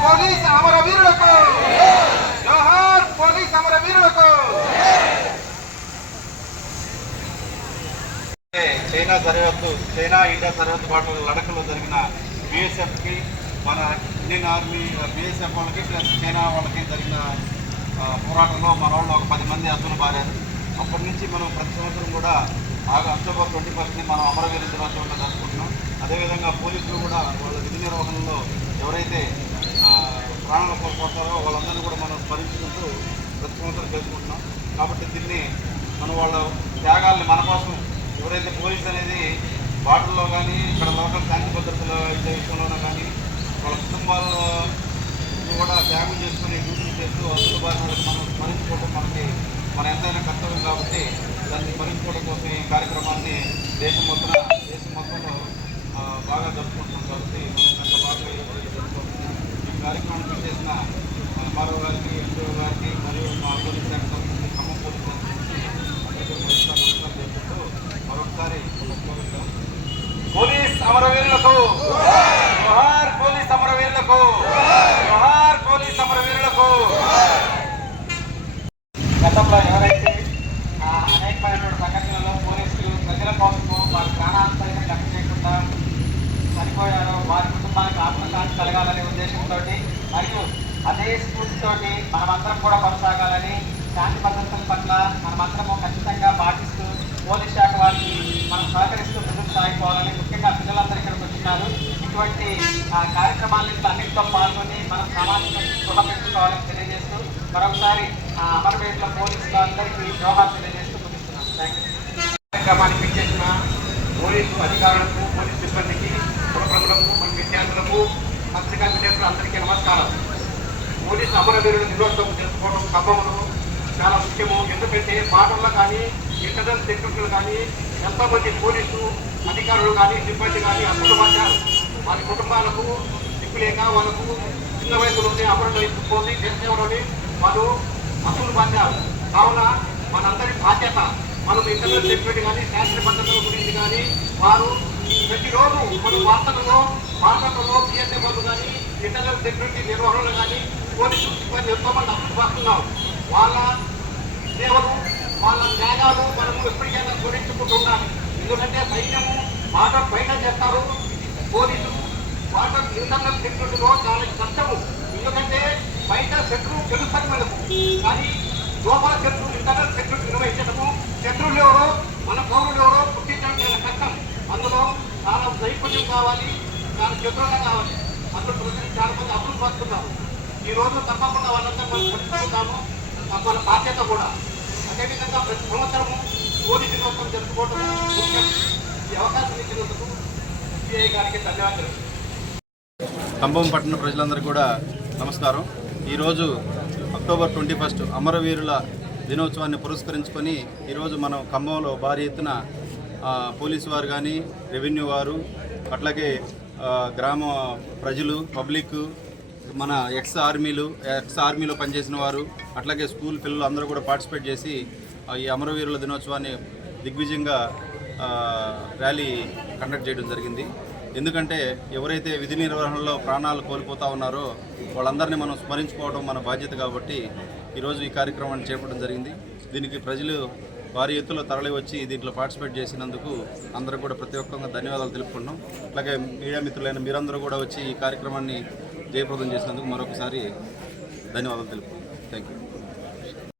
Police జోహార్ police China సరిహద్దు China India సరిహద్దు బాటలో లడకలో జరిగిన బీఎస్ఎఫ్కి మన ఇండియన్ ఆర్మీ బీఎస్ఎఫ్ వాళ్ళకి ప్లస్ చైనా వాళ్ళకి జరిగిన పోరాటంలో మన వాళ్ళు ఒక పది మంది అసలు బారారు అప్పటి నుంచి మనం ప్రతి సంవత్సరం కూడా ఆగ అక్టోబర్ ట్వంటీ ఫస్ట్ని మనం అమరవీర దినోత్సవంగా జరుపుకుంటున్నాం అదేవిధంగా పోలీసులు కూడా వాళ్ళ విధి నిర్వహణలో ఎవరైతే ప్రాణాలు కోల్పోతారో వాళ్ళందరినీ కూడా మనం స్మరించుకుంటూ ప్రతి సంవత్సరం చేసుకుంటున్నాం. కాబట్టి దీన్ని మనం వాళ్ళ త్యాగాల్ని మన కోసం ఎవరైతే పోలీస్ అనేది బాటల్లో కానీ ఇక్కడ లోకల్ శాంతి భద్రతల ఇచ్చే విషయంలోనూ కానీ వాళ్ళ కుటుంబాల్లో కూడా త్యాగం చేసుకుని డ్యూటీలు చేస్తూ అసలు బారిన మనం స్మరించుకోవడం మనకి మన ఎంతైనా కర్తవ్యం కాబట్టి దాన్ని స్మరించుకోవడం కోసం ఈ కార్యక్రమాన్ని దేశం మొత్తం దేశం మొత్తంలో బాగా జరుపుకుంటున్నాం కాబట్టి మనం అంత బాగా జరుపుకుంటున్నాం. ఈ కార్యక్రమానికి చేసిన ఎంఆర్ఓ గారికి ఎంపీఓ గారికి మరియు మా పోలీస్ శాఖ తరఫున ఖమ్మం పోలీస్ శాఖ నుంచి అందరికీ నమస్కారం నమస్కారం చేసుకుంటూ మరొకసారి నమస్కారం. పోలీస్ అమరవీరులకు జోహార్ పోలీస్ అమరవీరులకు జోహార్ పోలీస్ అమరవీరులకు గతంలో ఎవరైతే ఆ, అనేకమైనటువంటి సంఘటనలలో పోలీసులు ప్రజల కోసము వారి ప్రాణాలను సైతం లెక్క చేయకుండా చనిపోయారో వారి కుటుంబానికి ఆత్మశాంతి ఉద్దేశంతో మరియు అదే స్ఫూర్తితోటి మనమందరం కూడా కొనసాగాలని శాంతి భద్రతల పట్ల మనమందరము ఖచ్చితంగా పాటిస్తూ పోలీస్ శాఖ వారికి మనం సహకరిస్తూ ముందుకు సాగిపోవాలని ముఖ్యంగా పిల్లలందరూ ఇక్కడికి వచ్చినారు. ఇటువంటి ఆ, కార్యక్రమాలను అన్నింటితో పాల్గొని మనం సామాజిక స్పృహ పెంచుకోవాలని తెలియజేస్తూ మరొకసారి ఆ, పోలీసులు అందరికీ జోహార్ తెలియజేస్తూ ముగిస్తున్నాం. థ్యాంక్ యూ కార్యక్రమానికి విచ్చేసిన పోలీసు అధికారులకు పోలీసు సిబ్బందికి పురప్రములకు మన విద్యార్థులకు పత్రికా విలేకరులు అందరికీ నమస్కారం. పోలీసు అమరవీరుల దినోత్సవం జరుపుకోవడం ఖమ్మంలో చాలా ముఖ్యము. ఎందుకంటే బార్డర్లో కానీ ఇంటర్నల్ సెక్యూరిటీలు కానీ ఎంతోమంది పోలీసు అధికారులు కానీ సిబ్బంది కానీ అసలు పడ్డారు. వారి కుటుంబాలకు దిక్కులేక వాళ్ళకు చిన్న వయసులోనే అమరులు ఎత్తుకొని చేసేవారని వారు అసలు పడ్డారు. కావున మనందరి బాధ్యత మనం ఇంటర్నల్ సెక్యూరిటీ కానీ శాస్త్ర పద్ధతుల గురించి కానీ వారు ప్రతిరోజు మన వార్తలలో వార్తలలో బిఎస్ఎఫ్ వాళ్ళు కానీ ఇంటర్నల్ సెక్యూరిటీ నిర్వహణలు కానీ పోలీసు సిబ్బంది ఎంతోమంది మంది పడుతున్నాం వాళ్ళ సేవలు వాళ్ళ త్యాగాలు మనము ఎప్పటికైనా స్మరించుకుంటూ ఉండాలి. ఎందుకంటే సైన్యము మాట బయట చేస్తారు. పోలీసు వాటర్ ఇంటర్నల్ సెక్యూరిటీలో చాలా కష్టము. ఎందుకంటే బయట శత్రువు గెలుస్తారు మనకు. కానీ లోపల శత్రువు ఇంటర్నల్ సెక్యూరిటీ నిర్వహించడము శత్రువులు ఎవరో మన పౌరులు ఎవరో గుర్తించడం చాలా కష్టం. అందులో నైపుణ్యం కావాలి చాలా చతురంగా కావాలి. అందులో ప్రజలు చాలా మంది అభివృద్ధి పడుతున్నారు ఈ రోజు తప్పకుండా వాళ్ళంతా మనం జరుపుకుంటాము మన బాధ్యత కూడా. అదేవిధంగా ప్రతి సంవత్సరము పోలీసు దినోత్సవం జరుపుకోవడం ముఖ్యం. ఈ అవకాశం ఇచ్చినందుకు సిఐ గారికి ధన్యవాదాలు. కంభం పట్టణ ప్రజలందరూ కూడా నమస్కారం. ఈరోజు అక్టోబర్ ట్వంటీ ఫస్ట్ అమరవీరుల దినోత్సవాన్ని పురస్కరించుకొని ఈరోజు మనం ఖమ్మంలో భారీ ఎత్తున పోలీసు వారు కానీ రెవెన్యూ వారు అట్లాగే గ్రామ ప్రజలు పబ్లిక్ మన ఎక్స్ ఆర్మీలు ఎక్స్ ఆర్మీలో పనిచేసిన వారు అట్లాగే స్కూల్ పిల్లలు అందరూ కూడా పార్టిసిపేట్ చేసి ఈ అమరవీరుల దినోత్సవాన్ని దిగ్విజయంగా ర్యాలీ కండక్ట్ చేయడం జరిగింది. ఎందుకంటే ఎవరైతే విధి నిర్వహణలో ప్రాణాలు కోల్పోతా ఉన్నారో వాళ్ళందరినీ మనం స్మరించుకోవడం మన బాధ్యత కాబట్టి ఈరోజు ఈ కార్యక్రమాన్ని చేపట్టడం జరిగింది. దీనికి ప్రజలు భారీ ఎత్తులో తరలి వచ్చి దీంట్లో పార్టిసిపేట్ చేసినందుకు అందరూ కూడా ప్రతి ఒక్కరిగా ధన్యవాదాలు తెలుపుకుంటున్నాం. అలాగే మీడియా మిత్రులైన మీరందరూ కూడా వచ్చి ఈ కార్యక్రమాన్ని జయప్రదం చేసినందుకు మరొకసారి ధన్యవాదాలు తెలుపుకుంటున్నాం. Thank you